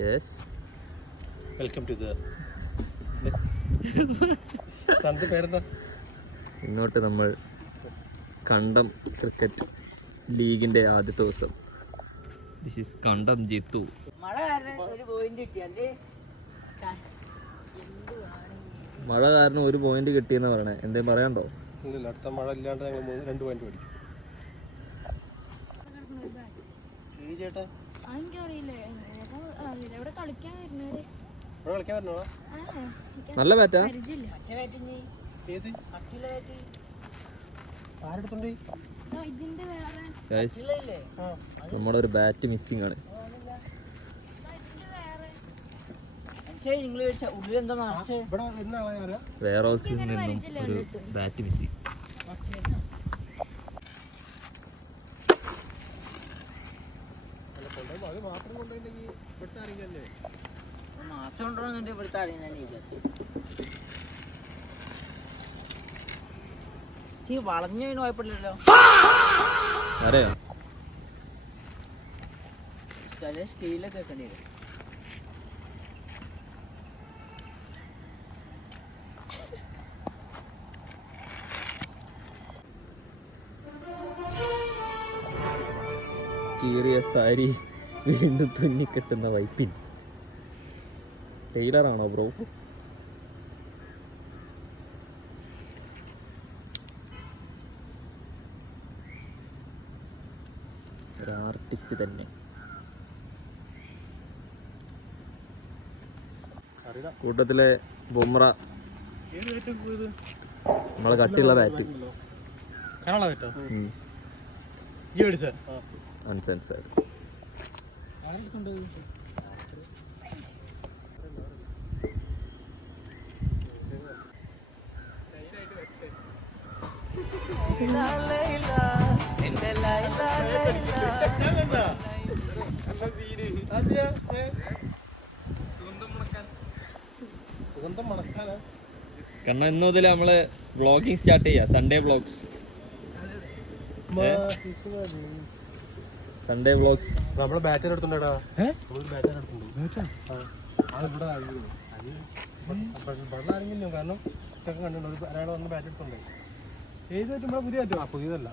Yes, welcome to the സന്ത് പേരെന്താ? ഇങ്ങോട്ട് നമ്മൾ കണ്ടം ക്രിക്കറ്റ് ലീഗിൻ്റെ ആദ്യത്തെ ദിവസം. ദിസ് ഈസ് കണ്ടം ജിത്തു. മഴ കാരണം ഒരു പോയിന്റ് കിട്ടിയെന്ന് പറയണേ, എന്തേലും പറയാണ്ടോ? ഇല്ല, അടുത്ത മഴ ഇല്ലാണ്ട് ഞങ്ങൾ 2 പോയിന്റ് മേടിക്കും. ചേട്ടാ നല്ല ബാറ്റാ. നമ്മുടെ ഒരു ബാറ്റ് മിസ്സിംഗ് ആണ്. വേറെ നിന്നും ഒരു ബാറ്റ് മിസ്സിംഗ്. വളഞ്ഞു കുഴപ്പമില്ലല്ലോ. അറിയോ സ്റ്റീലൊക്കെ വെക്കേണ്ടി വരും. കീറിയ സാരി വീണ്ടും തുന്നിക്കെട്ടുന്ന വൈപ്പിൻ. ടൈലറാണോ ബ്രോ? ഒരു ആർട്ടിസ്റ്റ് തന്നെ. കൂട്ടത്തിലെ ബുംറ, നമ്മളെ കട്ടിയുള്ള ബാറ്റ്. അൺസെൻസേർഡ്. കാരണം ഇന്ന് മുതൽ നമ്മള് വ്ളോഗിങ് സ്റ്റാർട്ട് ചെയ്യാം. Sunday vlogs. Sunday vlogs. നമ്മള് ബാറ്ററി എടുത്തുണ്ടോ? കാരണം കണ്ടു ഒരാൾ വന്ന് ബാറ്റ് എടുത്തുണ്ട്. ഏത് പറ്റുമ്പോ പുതിയ പറ്റുമോ? പുതിയതല്ല,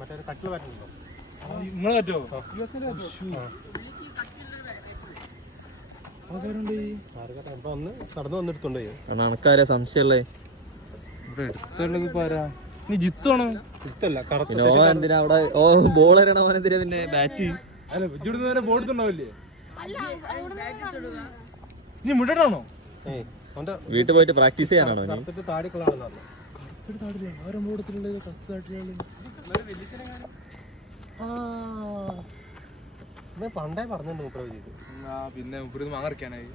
മറ്റേ കട്ടില് ബാറ്റുണ്ടോ? നിങ്ങളെ പറ്റുമോ? ഒന്ന് നടന്നു വന്നെടുത്തുണ്ടോ? അണക്കാരെ സംശയല്ലേ? നീ ജിത്താണോ? ജിത്തല്ല, എന്തിനാ അവിടെ ബോൾ എറിയണവനെതിരെ പിന്നെ ബാറ്റ്? അല്ല, ബോൾ എടുത്തുണ്ടാവില്ലേ? നീ മുട്ടാണോ? വീട്ടിൽ പോയിട്ട് പ്രാക്ടീസ് ചെയ്യാനാണോ? പണ്ടേ പറഞ്ഞു പിന്നെ മാങ്ങറിക്കാനായി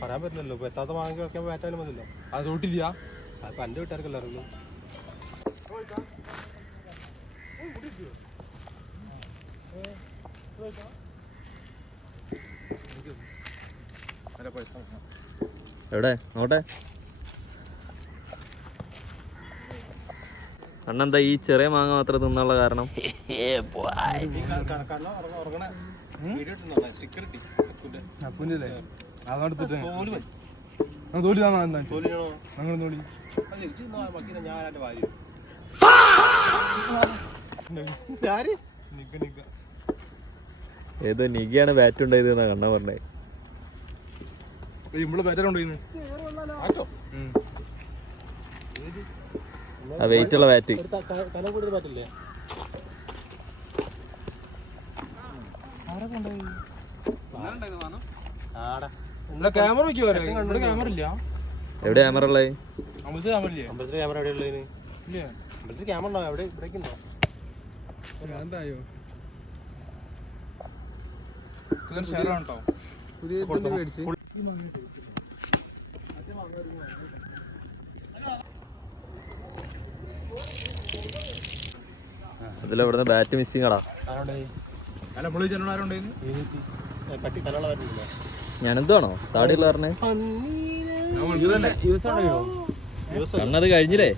പറയാൻ പറ്റില്ലല്ലോ. ഇപ്പൊ എത്താത്ത മാങ്ങ കളിക്കാൻ പറ്റാലും മതിയല്ലോ. അത് തൊട്ടില്ല, അപ്പൊ എന്റെ വീട്ടുകാർക്കല്ല അറിയുള്ളൂ. എവിടെ നോട്ടെ? അന്നെന്താ ഈ ചെറിയ മാങ്ങ മാത്രം തിന്നുള്ള കാരണം? ഏതോ നിഗിയാണ് ബാറ്റ് ഉണ്ടായത് എന്നാ കണ്ണ പറഞ്ഞേ. ആ വെയിറ്റ് ഉള്ള ബാറ്റ്. ക്യാമറ ക്യാമറ ഇല്ല. എവിടെ ക്യാമറ ഉള്ളത്? ക്യാമറ എവിടെ ഉള്ളത്? ക്യാമറ ഉണ്ടോ? എവിടെ ഇവിടേക്ക് ഉണ്ടോ? അതിലെവിടുന്ന് ബാറ്റ് മിസ്സിങ് ആടാ. ഞാനെന്താണോ താടിയുള്ള പറഞ്ഞേ? കണ്ണത് കഴിഞ്ഞില്ലേ?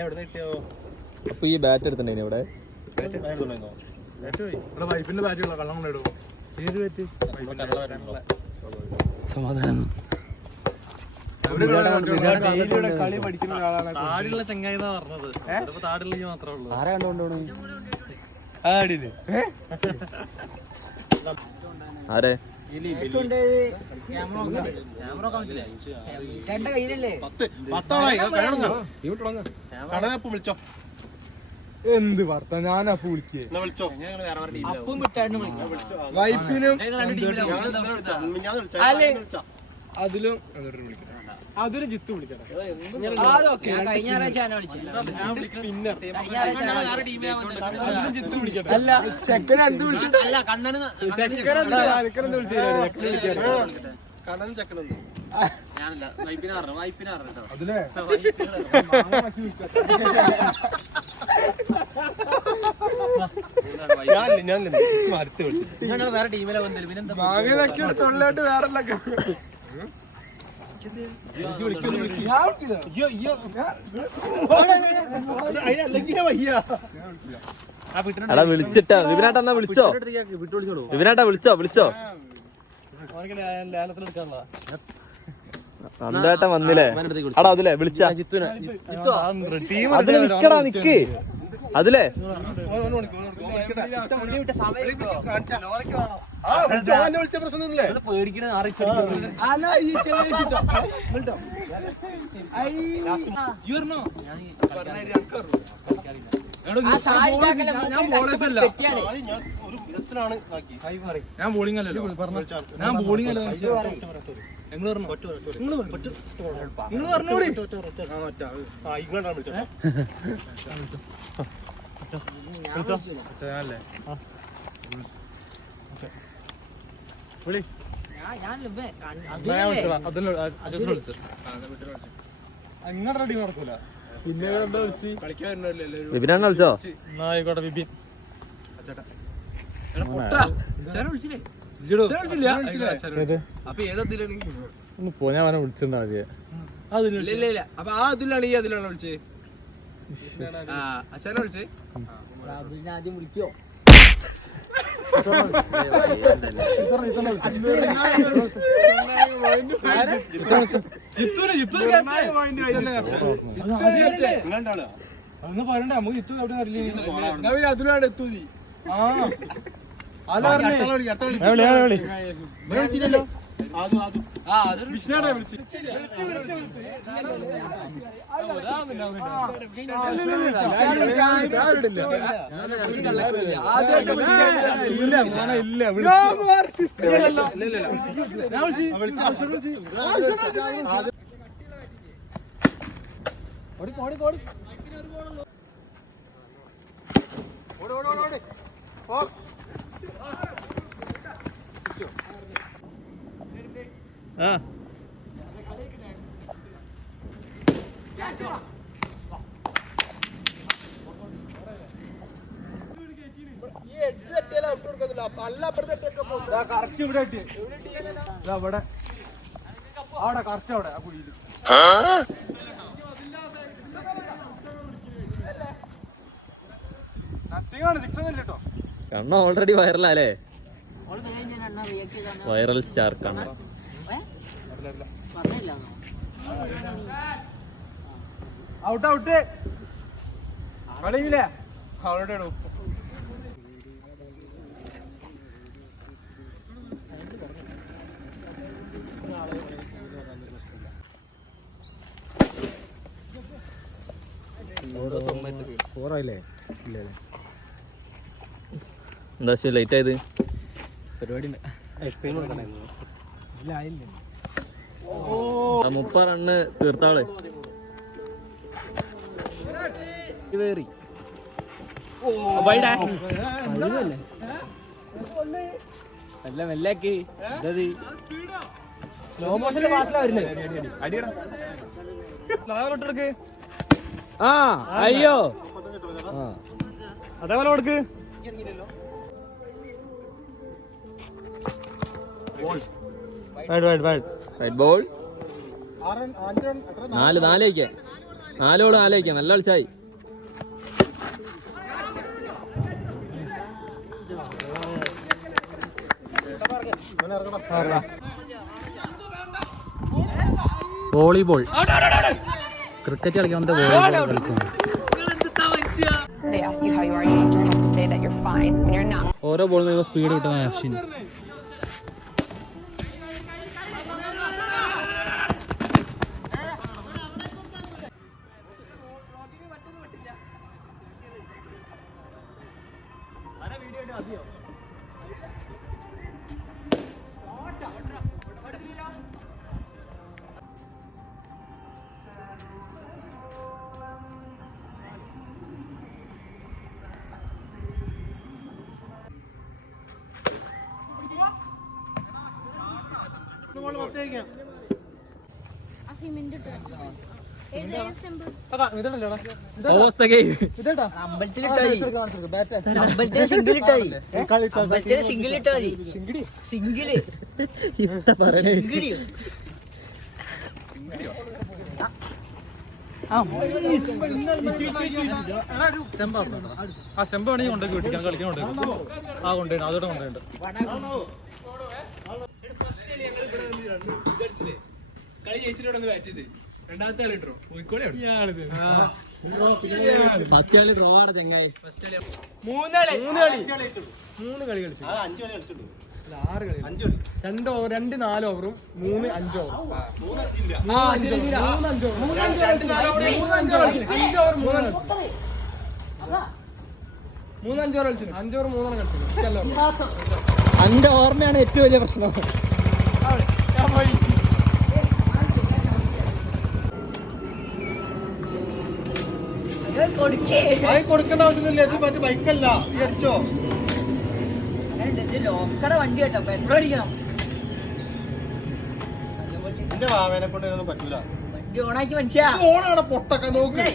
എവിടെ കിട്ടിയോ? അപ്പൊ ഈ ബാറ്റ് എടുത്തിട്ടുണ്ടായിരുന്നു ഇവിടെ. വൈപ്പിന്റെ ബാറ്റുള്ള കള്ളം കൊണ്ടിടും. ഏത് ബാറ്റ്? സമാധാനം. കളി പഠിക്കുന്ന ഒരാളാണ്. താടിയുള്ള ചെങ്ങായി പറഞ്ഞത്. താടിയുള്ള മാത്രമേ ഉള്ളൂ. ആരെ കണ്ടുകൊണ്ടോണു? ആരെ? വിളിച്ചോ. എന്ത് വാർത്ത? ഞാനപ്പോ വിളിക്കേ. അതിലും അതില് ജിത്ത് വിളിക്കണം. ജിത്ത് വിളിക്കട്ടെ. അല്ല ചെക്കനെ എന്ത് വിളിച്ചിട്ടല്ല കണ്ണനെന്ന് കണ്ണനും ചെക്കനെന്ന് ഞാനല്ല വൈപ്പിനെ പറഞ്ഞു അതിലേ വേറെ ടീമിലെ വന്നില്ല പിന്നെ തൊള്ളായിട്ട് വേറെല്ലാം എടാ വിളിച്ചിട്ടാ വിപിനാട്ടാ, എന്നാ വിളിച്ചോ വിപിനാട്ടാ, വിളിച്ചോ അന്തേട്ടൻ വന്നില്ലേ? എടാ അതിലേ വിളിച്ച അതില് നിക്കടാ, നിക്ക് അതിലേ. ഞാൻ ബോളിംഗ് അല്ലല്ലോ, ഞാൻ ബോളിംഗ് അല്ല. ഇങ്ങോട്ട് റെഡി നടക്കൂല. പിന്നെ എന്താ വിളിച്ച് കളിക്കാൻ വിപിനാണ് വിളിച്ചോ? ആയിക്കോട്ടെ വിപിൻ. ഒന്ന് പോയാ അവനെ വിളിച്ചിട്ടുണ്ടാവില്ല. അപ്പൊ ആ അതിലാണ് ഈ അതിലാണ് വിളിച്ചത്. അച്ഛനെ വിളിച്ചേ ആദ്യം വിളിക്കോ? അതൊന്നും പറയണ്ട, നമുക്ക് ജിത്തു എവിടെ അതിലാണ് എത്തൂതി. കറക്റ്റ് ഇവിടെ അവിടെ അവിടെ കറക്റ്റ് അവിടെ ആ കുഴിയിൽ കണ്ണ ഓൾറെഡി വൈറലല്ലേ? വൈറൽ സ്റ്റാർ കണ്ണ. ഔട്ട് ഔട്ട് കളിയില്ലേ അവളുടെ എന്താ ലേറ്റ് ആയത്? പരിപാടി 30 റണ്ണ് തീർത്താള്. സ്ലോ മോഷന്റെ പാസിലാ വരുന്നേ. ആ അയ്യോ അതേപോലെ കൊടുക്ക്. ബോൾ 4 4 4 goal ആലോചിക്കാം. നല്ല കളിച്ചായി. വോളിബോൾ ക്രിക്കറ്റ് കളിക്കാൻ വോളിബോൾ കളിക്കുന്നു. They ask you how you are, you just have to say that you're fine when you're not. ഓരോ ബോളിനും സ്പീഡ് കിട്ടുന്ന അശ്വിൻ. സ്റ്റെമ്പാണെങ്കിൽ കൊണ്ടേക്ക് കിട്ടിക്കാൻ കളിക്കാൻ കൊണ്ടേക്കും. ആ കൊണ്ടുപോയി അതോടെ കൊണ്ടുപോയിട്ടുണ്ട്. ഫസ്റ്റ് കളി ഡ്രോ ആണ് ചെങ്ങായി. 3 കളി കളിച്ചു. 6 കളി. 2 ഓവർ 2 4 ഓവറും 3 5 ഓവറും. 5 ഓവർ കളിച്ചു. 5 ഓവർ 3 കളിച്ചു. അന്റെ ഓർമ്മയാണ് ഏറ്റവും വലിയ പ്രശ്നം. കൊടുക്കേണ്ട ആവശ്യമൊന്നുമില്ല. ഇത് മറ്റേ ബൈക്കല്ല, ഈ അടിച്ചോ. ലോക്കടെ വണ്ടി കേട്ടോ, പെട്രോൾ അടിക്കണം. എന്റെ വാവേനെ കൊണ്ട് ഇതൊന്നും പറ്റൂല. വണ്ടി ഓണാക്കി മനുഷ്യ ഓണാണ് പൊട്ടൊക്കെ നോക്ക്.